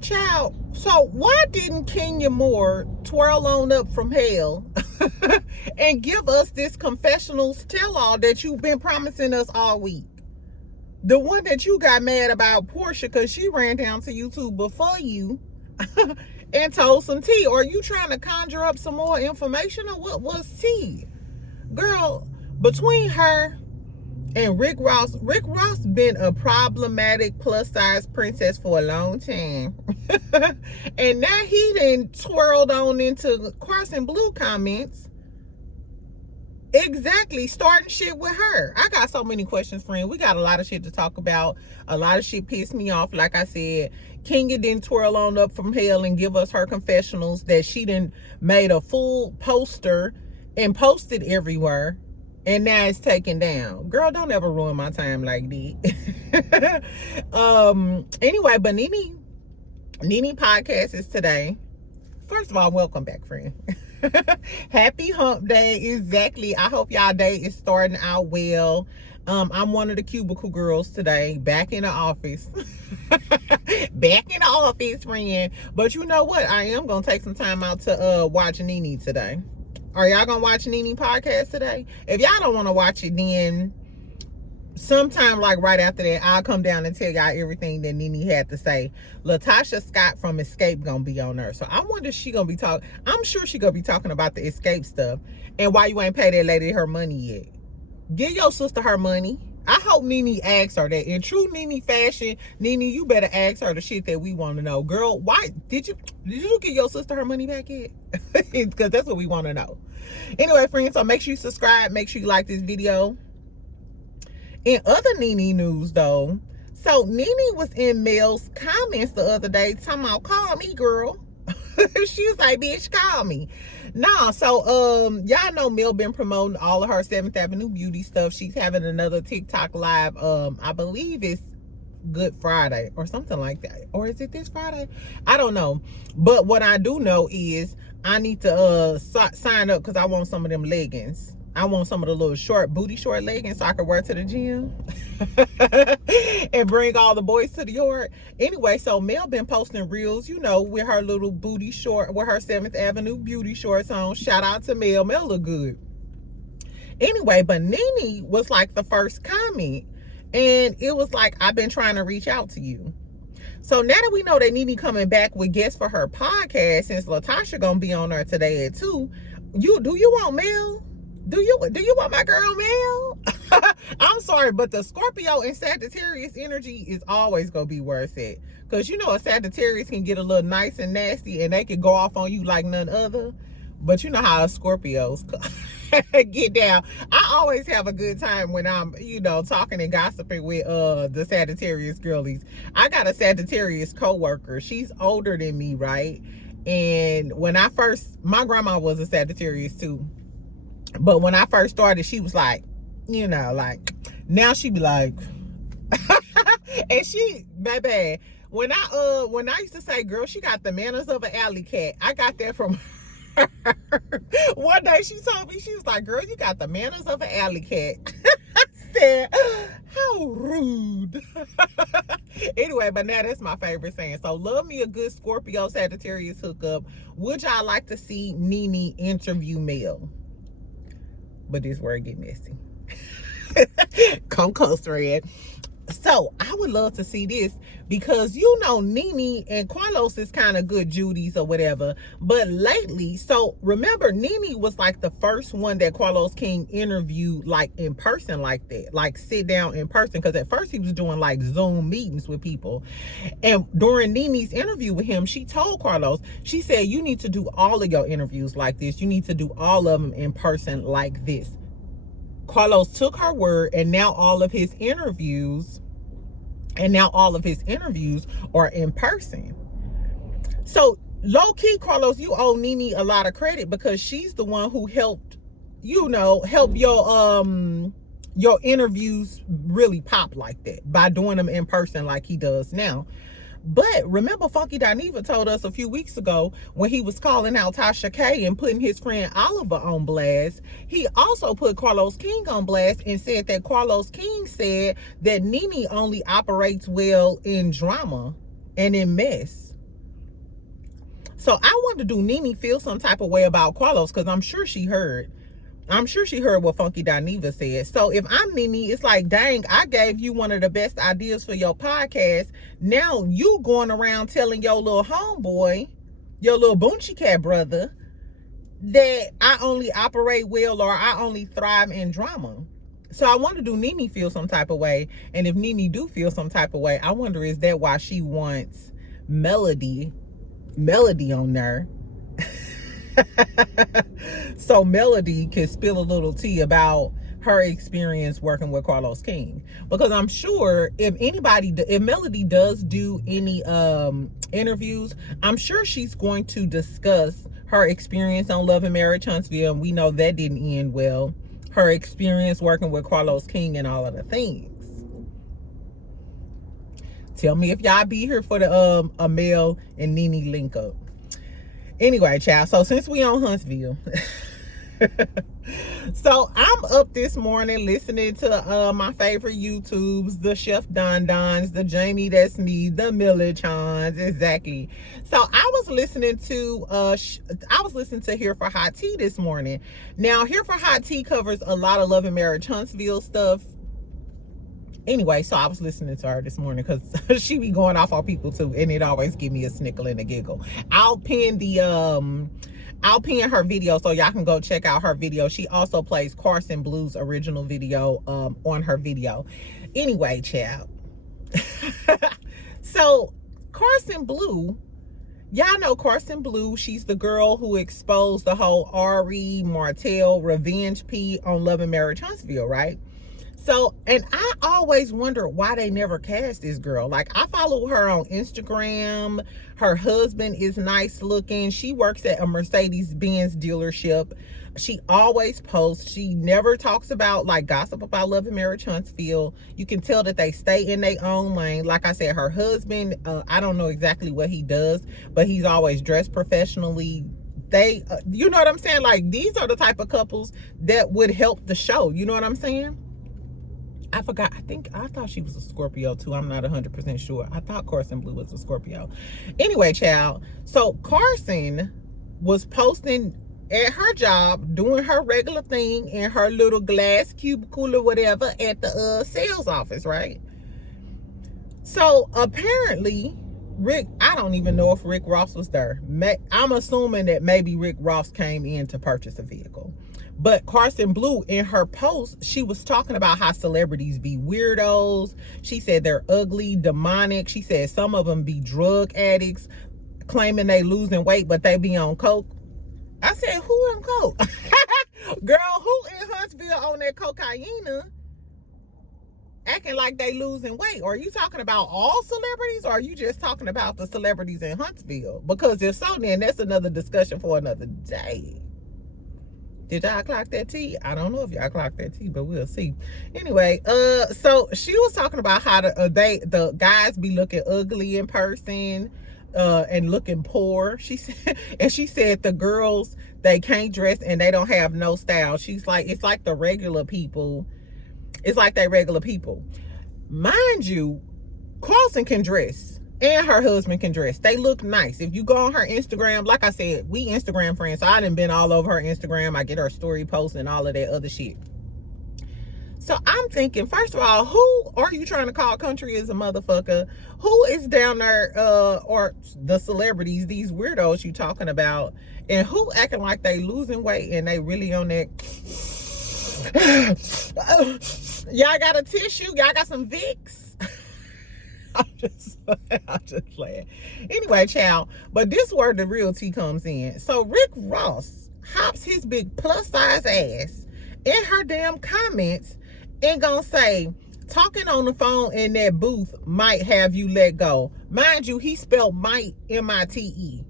Child, so why didn't Kenya Moore twirl on up from hell and give us this confessionals tell-all that you've been promising us all week? The one that you got mad about Portia because she ran down to YouTube before you and told some tea. Or are you trying to conjure up some more information, or what was tea? Girl, between her and Rick Ross been a problematic plus size princess for a long time. And now he done twirled on into Carson Blue comments. Exactly, starting shit with her. I got so many questions, friend. We got a lot of shit to talk about. A lot of shit pissed me off. Like I said, Kenya didn't twirl on up from hell and give us her confessionals that she done made a full poster and posted everywhere. And now it's taken down. Girl, don't ever ruin my time like that. Anyway, but Nene podcast is today. First of all, welcome back, friend. Happy hump day. Exactly. I hope y'all day is starting out well. I'm one of the cubicle girls today, back in the office. Back in the office, friend. But you know what? I am going to take some time out to watch Nene today. Are y'all gonna watch Nene podcast today? If y'all don't want to watch it, then sometime like right after that, I'll come down and tell y'all everything that Nene had to say. Latosha Scott from Escape gonna be on there, so I wonder if she gonna be talking. I'm sure she gonna be talking about the Escape stuff and why you ain't paid that lady her money yet. Give your sister her money. I hope Nene asks her that. In true Nene fashion, Nene, you better ask her the shit that we want to know. Girl, why did you give your sister her money back yet? Because that's what we want to know. Anyway, friends, so make sure you subscribe. Make sure you like this video. In other Nene news, though, so Nene was in Mel's comments the other day talking about, call me, girl. She was like, bitch, call me. Nah, so y'all know Mel been promoting all of her 7th Avenue beauty stuff. She's having another TikTok live. I believe it's Good Friday or something like that. Or is it this Friday? I don't know. But what I do know is I need to sign up because I want some of them leggings. I want some of the little short booty short leggings so I can wear to the gym and bring all the boys to the yard. Anyway, so Mel been posting reels, you know, with her little booty short, with her 7th Avenue beauty shorts on. Shout out to Mel. Mel look good. Anyway, but Nene was like the first comment. And it was like, I've been trying to reach out to you. So now that we know that Nene coming back with guests for her podcast, since Latosha gonna be on there today at 2, do you want Mel? Do you want my girl Mel? I'm sorry, but the Scorpio and Sagittarius energy is always gonna be where it's at. Because you know a Sagittarius can get a little nice and nasty and they can go off on you like none other. But you know how Scorpios get down. I always have a good time when I'm, you know, talking and gossiping with the Sagittarius girlies. I got a Sagittarius coworker. She's older than me, right? And when my grandma was a Sagittarius too. But when I first started, she was like, you know, like, now she be like, and she, baby, when I used to say, girl, she got the manners of an alley cat, I got that from her. One day she told me, she was like, girl, you got the manners of an alley cat. I said, how rude. Anyway, but now that's my favorite saying. So love me a good Scorpio Sagittarius hookup. Would y'all like to see Nene interview Mel? But this word get messy. Come close, Red. So I would love to see this because you know Nene and Carlos is kind of good Judies or whatever. But lately, so remember Nene was like the first one that Carlos King interviewed like in person like that. Like sit down in person. Because at first he was doing like Zoom meetings with people. And during Nene's interview with him, she told Carlos, she said, you need to do all of your interviews like this. You need to do all of them in person like this. Carlos took her word, and now all of his interviews are in person. So low-key, Carlos, you owe Nene a lot of credit because she's the one who helped, you know, help your interviews really pop like that by doing them in person like he does now. But remember, Funky Dineva told us a few weeks ago when he was calling out Tasha K and putting his friend Oliver on blast, he also put Carlos King on blast and said that Carlos King said that Nene only operates well in drama and in mess. So I wanted to do Nene feel some type of way about Carlos, because I'm sure she heard. I'm sure she heard what Funky Dineva said. So if I'm Nene, it's like, dang, I gave you one of the best ideas for your podcast. Now you going around telling your little homeboy, your little Boonchie Cat brother, that I only operate well, or I only thrive in drama. So I want to do Nene feel some type of way. And if Nene do feel some type of way, I wonder, is that why she wants Melody on there? So Melody can spill a little tea about her experience working with Carlos King. Because I'm sure if Melody does do any interviews, I'm sure she's going to discuss her experience on Love and Marriage Huntsville, and we know that didn't end well. Her experience working with Carlos King and all of the things. Tell me if y'all be here for the Amel and Nene link up. Anyway, child, so since we on Huntsville, so I'm up this morning listening to my favorite YouTubes, the Chef Don Dons, the Jamie That's Me, the Millichons, exactly. So I was listening to Here for Hot Tea this morning. Now, Here for Hot Tea covers a lot of Love and Marriage Huntsville stuff. Anyway, so I was listening to her this morning because she be going off on people too, and it always give me a snickle and a giggle. I'll pin her video so y'all can go check out her video. She also plays Karson Blue's original video on her video. Anyway, child. So Carson Bleu, y'all know Carson Bleu. She's the girl who exposed the whole Ari Martell revenge P on Love and Marriage Huntsville, right? So, and I always wonder why they never cast this girl. Like, I follow her on Instagram. Her husband is nice looking. She works at a Mercedes-Benz dealership. She always posts. She never talks about, like, gossip about Love and Marriage Huntsville. You can tell that they stay in their own lane. Like I said, her husband, I don't know exactly what he does, but he's always dressed professionally. They, you know what I'm saying? Like, these are the type of couples that would help the show. You know what I'm saying? I forgot. I thought she was a Scorpio too. I'm not 100% sure. I thought Carson Bleu was a Scorpio. Anyway, child. So Carson was posting at her job, doing her regular thing in her little glass cubicle or whatever at the sales office, right? So apparently, I don't even know if Rick Ross was there. I'm assuming that maybe Rick Ross came in to purchase a vehicle. But Karson Bleu, in her post, she was talking about how celebrities be weirdos. She said they're ugly, demonic. She said some of them be drug addicts, claiming they losing weight, but they be on coke. I said, who on coke? Girl, who in Huntsville on that cocaine acting like they losing weight? Or are you talking about all celebrities, or are you just talking about the celebrities in Huntsville? Because if so, then that's another discussion for another day. Did y'all clock that tea? I don't know if y'all clocked that tea, but we'll see. Anyway, so she was talking about how the guys be looking ugly in person, and looking poor. She said the girls, they can't dress and they don't have no style. She's like, it's like the regular people. It's like they regular people. Mind you, Carson can dress. And her husband can dress. They look nice. If you go on her Instagram, like I said, we Instagram friends, so I done been all over her Instagram. I get her story posts and all of that other shit. So I'm thinking, first of all, who are you trying to call country as a motherfucker? Who is down there, or the celebrities, these weirdos you talking about, and who acting like they losing weight and they really on that? Y'all got a tissue? Y'all got some Vicks? I'm just playing. Anyway, child, but this is where the real tea comes in. So Rick Ross hops his big plus size ass in her damn comments and gonna say, talking on the phone in that booth might have you let go. Mind you, he spelled might, M-I-T-E.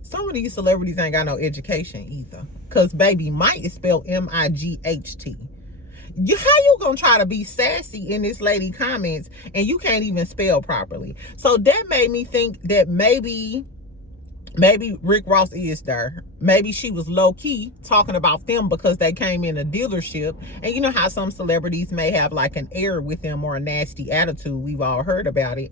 Some of these celebrities ain't got no education either, because baby, might is spelled M-I-G-H-T. How you gonna try to be sassy in this lady comments and you can't even spell properly? So that made me think that maybe Rick Ross is there. Maybe she was low-key talking about them because they came in a dealership. And you know how some celebrities may have like an air with them or a nasty attitude. We've all heard about it.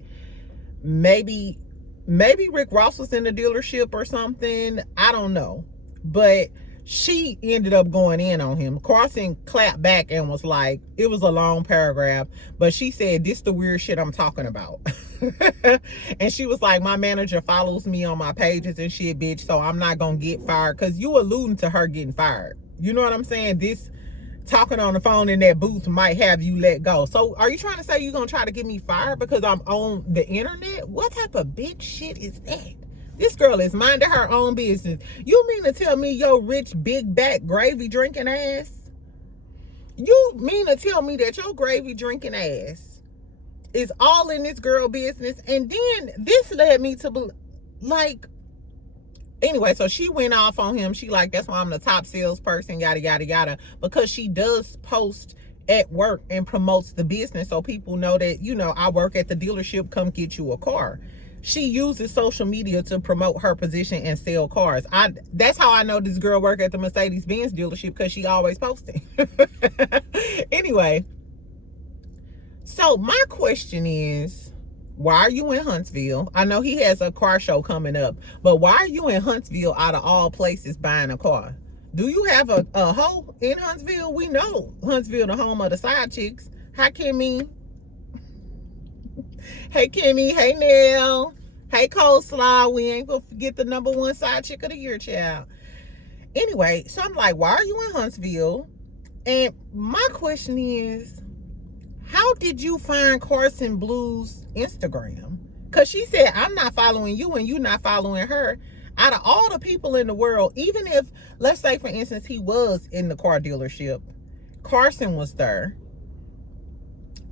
Maybe maybe Rick Ross was in the dealership or something. I don't know. But she ended up going in on him. Karson clapped back and was like, it was a long paragraph, but she said, this the weird shit I'm talking about. And she was like, my manager follows me on my pages and shit, bitch, so I'm not gonna get fired. Because you alluding to her getting fired. You know what I'm saying? This talking on the phone in that booth might have you let go. So are you trying to say you're gonna try to get me fired because I'm on the internet? What type of big shit is that? This girl is minding her own business. You mean to tell me your rich, big back, gravy drinking ass? You mean to tell me that your gravy drinking ass is all in this girl business? And then this led me to, like, anyway, so she went off on him. She like, that's why I'm the top salesperson, yada, yada, yada. Because she does post at work and promotes the business so people know that, you know, I work at the dealership, come get you a car. She uses social media to promote her position and sell cars. That's how I know this girl work at the Mercedes-Benz dealership, because she always posting. Anyway, so my question is, why are you in Huntsville? I know he has a car show coming up, but why are you in Huntsville out of all places buying a car? Do you have a hoe in Huntsville? We know Huntsville, the home of the side chicks. Hi, Kimmy. Hey, Kimmy. Hey, Nell. Hey, Coleslaw. We ain't gonna forget the #1 side chick of the year, child. Anyway, so I'm like, why are you in Huntsville? And my question is, how did you find Carson Blue's Instagram? Because she said, I'm not following you and you not following her. Out of all the people in the world, even if, let's say, for instance, he was in the car dealership, Carson was there,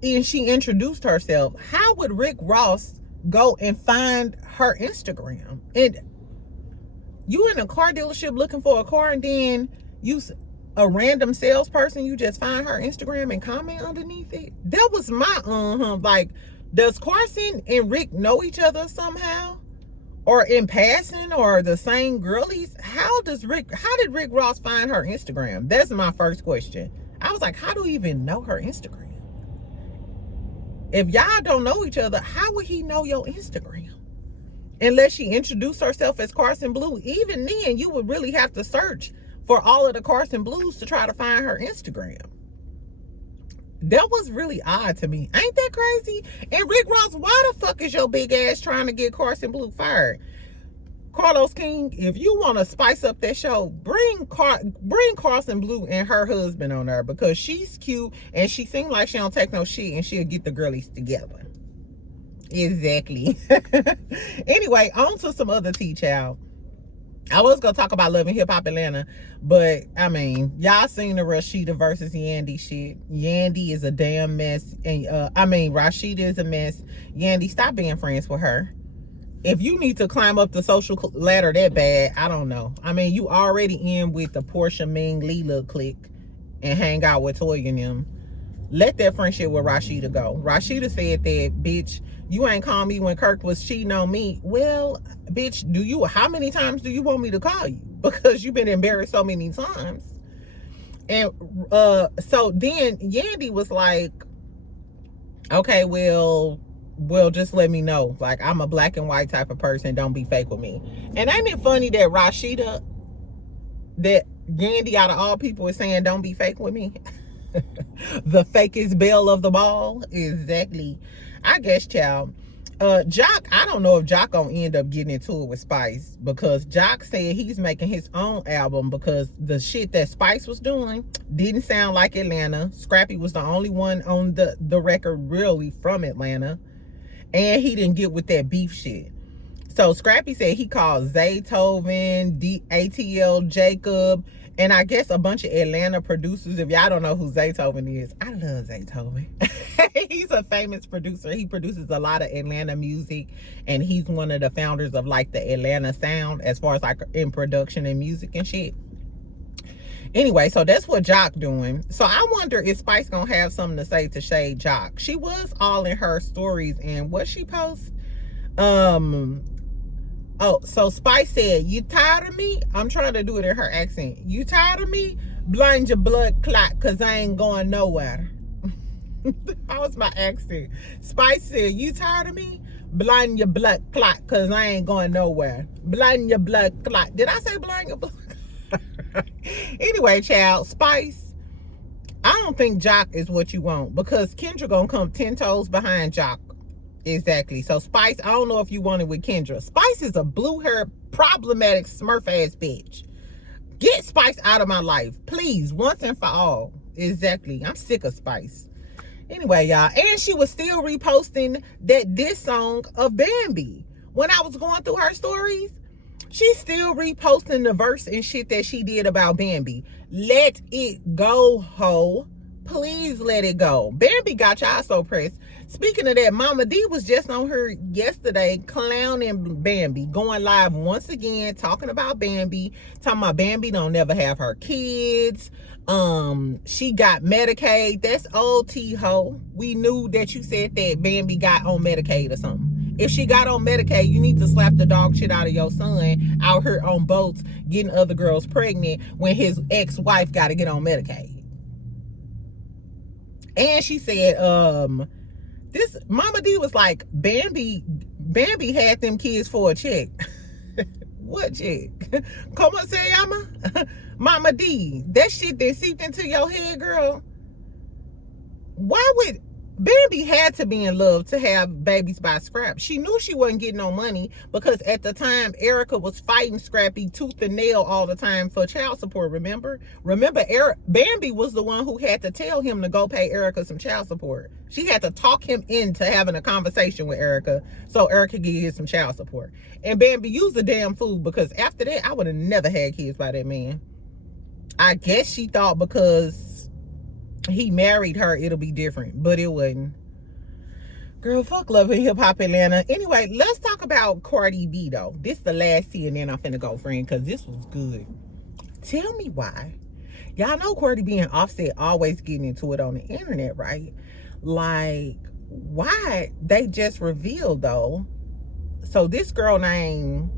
and she introduced herself, how would Rick Ross go and find her Instagram? And you in a car dealership looking for a car, and then you, a random salesperson, you just find her Instagram and comment underneath it? That was my like, does Carson and Rick know each other somehow, or in passing, or the same girlies? How did Rick Ross find her Instagram? That's my first question. I was like, how do you even know her Instagram? If y'all don't know each other, how would he know your Instagram? Unless she introduced herself as Carson Blue. Even then, you would really have to search for all of the Carson Blues to try to find her Instagram. That was really odd to me. Ain't that crazy? And Rick Ross, why the fuck is your big ass trying to get Carson Blue fired? Carlos King, if you want to spice up that show, bring Carson Blue and her husband on there, because she's cute and she seems like she don't take no shit, and she'll get the girlies together. Exactly. Anyway, on to some other tea, child. I was gonna talk about Love and Hip Hop Atlanta, but I mean, y'all seen the Rashida versus Yandy shit. Yandy is a damn mess, and Rashida is a mess. Yandy, stop being friends with her. If you need to climb up the social ladder that bad, I don't know. I mean, you already in with the Portia Ming Leela clique and hang out with Toya and them. Let that friendship with Rashida go. Rashida said that, bitch, you ain't call me when Kirk was cheating on me. Well, bitch, how many times do you want me to call you? Because you've been embarrassed so many times. And so then Yandy was like, okay, well, just let me know. Like, I'm a black and white type of person. Don't be fake with me. And ain't it funny that Rashida, that Yandy out of all people is saying, don't be fake with me? The fakest belle of the ball. Exactly. I guess, child. Jock, I don't know if Jock gonna end up getting into it with Spice, because Jock said he's making his own album because the shit that Spice was doing didn't sound like Atlanta. Scrappy was the only one on the record really from Atlanta, and he didn't get with that beef shit. So Scrappy said he called Zaytoven, ATL Jacob, and I guess a bunch of Atlanta producers. If y'all don't know who Zaytoven is, I love Zaytoven. He's a famous producer. He produces a lot of Atlanta music, and he's one of the founders of like the Atlanta sound as far as like in production and music and shit. Anyway, so that's what Jock doing. So I wonder if Spice gonna have something to say to shade Jock. She was all in her stories, and what she post, oh, so Spice said, you tired of me? I'm trying to do it in her accent. You tired of me? Blind your blood clot, cause I ain't going nowhere. That was my accent. Spice said, you tired of me? Blind your blood clot, because I ain't going nowhere. Blind your blood clot. Did I say blind your blood clot? Anyway, child, Spice, I don't think Jock is what you want, because Kendra gonna come 10 toes behind Jock. Exactly. So Spice, I don't know if you want it with Kendra. Spice is a blue hair, problematic smurf ass bitch. Get Spice out of my life, please, once and for all. Exactly. I'm sick of Spice. Anyway, y'all, and she was still reposting that diss song of Bambi. When I was going through her stories, she's still reposting the verse and shit that she did about Bambi. Let it go, ho. Please let it go. Bambi got y'all so pressed. Speaking of that, Mama D was just on her yesterday clowning Bambi, going live once again, talking about Bambi, talking about Bambi don't never have her kids. She got Medicaid. That's old T-ho. We knew that you said that Bambi got on Medicaid or something. If she got on Medicaid, you need to slap the dog shit out of your son out here on boats getting other girls pregnant when his ex-wife got to get on Medicaid. And she said, this Mama D was like, Bambi had them kids for a check. What check? Como se llama? Mama D, that shit that seeped into your head, girl. Why would Bambi had to be in love to have babies by Scrap? She knew she wasn't getting no money because at the time Erica was fighting Scrappy tooth and nail all the time for child support. Remember, Bambi was the one who had to tell him to go pay Erica some child support. She had to talk him into having a conversation with Erica so Erica could get some child support. And Bambi used the damn fool, because after that I would have never had kids by that man. I guess she thought because he married her it'll be different, but it wasn't. Girl, fuck Love and Hip Hop Atlanta. Anyway, let's talk about Cardi B though. This the last tea and then I'm finna go, friend, because this was good. Tell me why. Y'all know Cardi B and Offset always getting into it on the internet, right? Like, why they just revealed though. So this girl named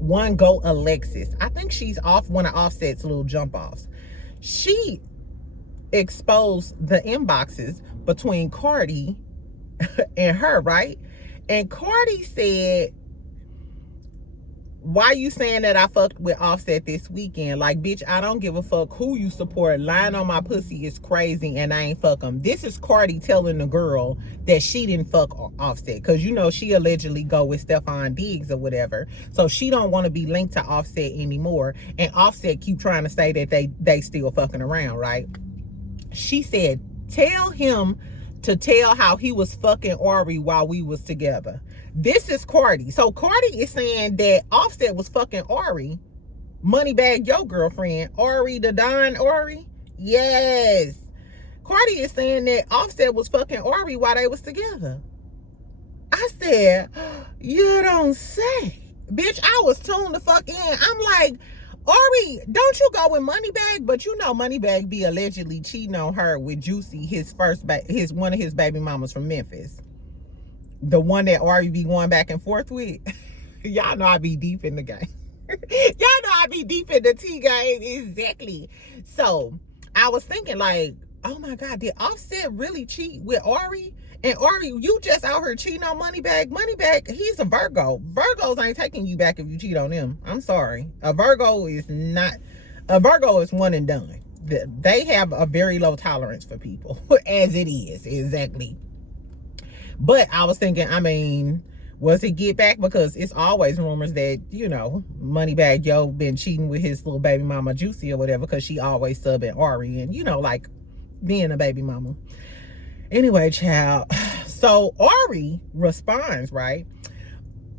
One Go Alexis, I think she's off one of Offset's little jump offs. She exposed the inboxes between Cardi and her, right? And Cardi said, why you saying that I fucked with Offset this weekend? Like, bitch, I don't give a fuck who you support. Lying on my pussy is crazy and I ain't fuck him. This is Cardi telling the girl that she didn't fuck Offset, because you know she allegedly go with Stephon Diggs or whatever, so she don't want to be linked to Offset anymore, and Offset keep trying to say that they still fucking around, right? She said, tell him to tell how he was fucking Ari while we was together. This is Cardi. So Cardi is saying that Offset was fucking Ari. Moneybag your girlfriend. Ari the Don Ari? Yes. Cardi is saying that Offset was fucking Ari while they was together. I said, you don't say. Bitch, I was tuned the fuck in. I'm like, Ari, don't you go with Moneybag? But you know Moneybag be allegedly cheating on her with Juicy, one of his baby mamas from Memphis. The one that Ari be going back and forth with. Y'all know I be deep in the game. Y'all know I be deep in the tea game. Exactly. So I was thinking like, oh my God, did Offset really cheat with Ari? And Ari, you just out here cheating on Moneybag. Moneybag, he's a Virgo. Virgos ain't taking you back if you cheat on them. I'm sorry. A Virgo is one and done. They have a very low tolerance for people, as it is. Exactly. But I was thinking, I mean, was it get back? Because it's always rumors that, you know, Moneybag Yo been cheating with his little baby mama Juicy or whatever, because she always subbing Ari and, you know, like being a baby mama. Anyway, child. So Ari responds, right?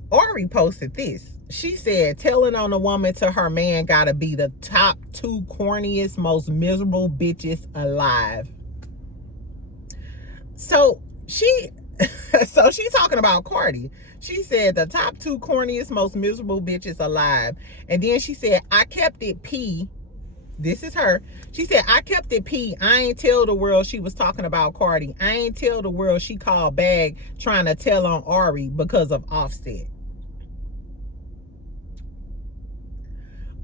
Ari posted this. She said, telling on a woman to her man gotta be the top 2 corniest, most miserable bitches alive. So she's talking about Cardi. She said the top 2 corniest, most miserable bitches alive. And then she said, I kept it P. This is her. She said, I kept it P. I ain't tell the world she was talking about Cardi. I ain't tell the world she called Bag trying to tell on Ari because of Offset.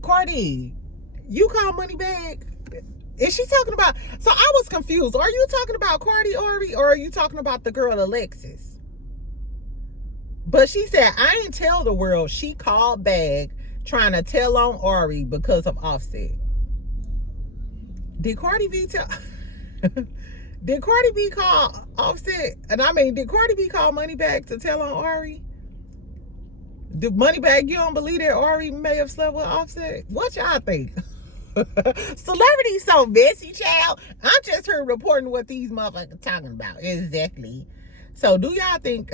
Cardi, you call Moneybag? Is she talking about? So I was confused. Are you talking about Cardi, Ari, or are you talking about the girl Alexis? But she said, I ain't tell the world she called back trying to tell on Ari because of Offset. Did Cardi B tell... Did Cardi B call Offset? And I mean, did Cardi B call Moneybag to tell on Ari? Did Moneybag, you don't believe that Ari may have slept with Offset? What y'all think? Celebrities so messy, child. I'm just here reporting what these motherfuckers talking about. Exactly. So do y'all think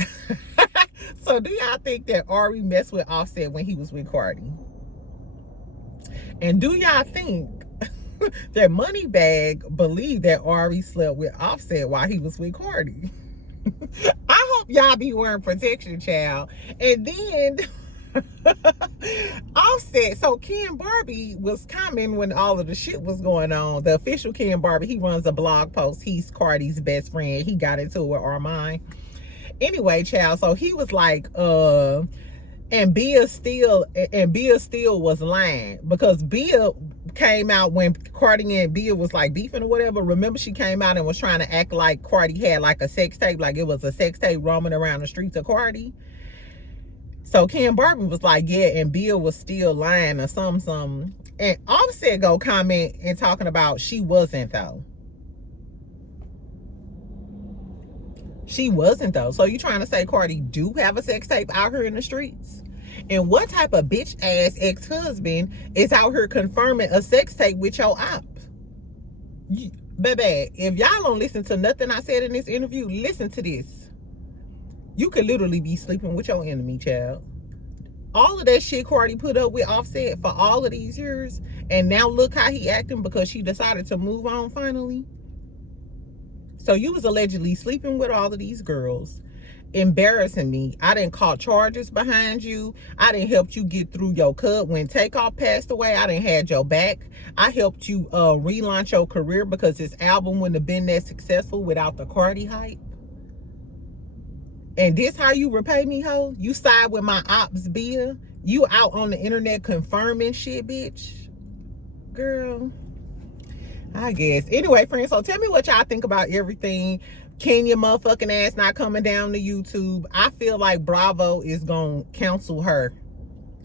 that Ari messed with Offset when he was with Cardi? And do y'all think that Moneybag believed that Ari slept with Offset while he was with Cardi? I hope y'all be wearing protection, child. And then Offset, so Ken Barbie was coming when all of the shit was going on. The official Ken Barbie, he runs a blog post. He's Cardi's best friend. He got into it with Armand. Anyway, child, so he was like, and Bia still was lying, because Bia came out when Cardi and Bia was like beefing or whatever. Remember, she came out and was trying to act like Cardi had like a sex tape, like it was a sex tape roaming around the streets of Cardi. So Ken Barbie was like, yeah, and Bia was still lying or something. And Offset go comment and talking about she wasn't though. She wasn't though. So you trying to say Cardi do have a sex tape out here in the streets? And what type of bitch ass ex-husband is out here confirming a sex tape with your op? Baby, if y'all don't listen to nothing I said in this interview, listen to this. You could literally be sleeping with your enemy, child. All of that shit Cardi put up with Offset for all of these years, and now look how he acting because she decided to move on finally. So you was allegedly sleeping with all of these girls, embarrassing me. I didn't call charges behind you. I didn't help you get through your cut. When Takeoff passed away, I didn't had your back. I helped you relaunch your career because this album wouldn't have been that successful without the Cardi hype. And this how you repay me, ho? You side with my ops, Bia? You out on the internet confirming shit, bitch? Girl, I guess. Anyway, friends, so tell me what y'all think about everything. Kenya motherfucking ass not coming down to YouTube. I feel like Bravo is gonna cancel her.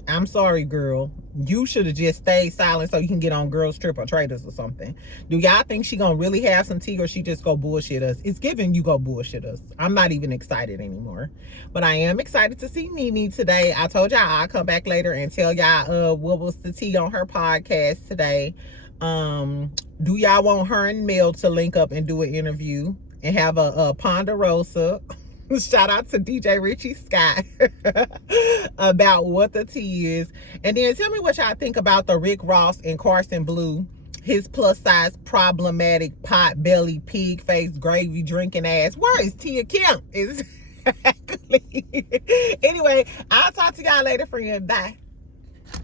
I'm sorry, girl. You should have just stayed silent so you can get on Girls Trip or Traders or something. Do y'all think she gonna really have some tea, or she just go bullshit us? It's giving you go bullshit us. I'm not even excited anymore. But I am excited to see Nene today. I told y'all I'll come back later and tell y'all what was the tea on her podcast today. Do y'all want her and Mel to link up and do an interview and have a Ponderosa? Shout out to DJ Richie Scott about what the tea is. And then tell me what y'all think about the Rick Ross and Carson Blue, his plus size problematic pot belly pig face gravy drinking ass. Where is Tia Kemp? Exactly. Anyway, I'll talk to y'all later, friend. Bye.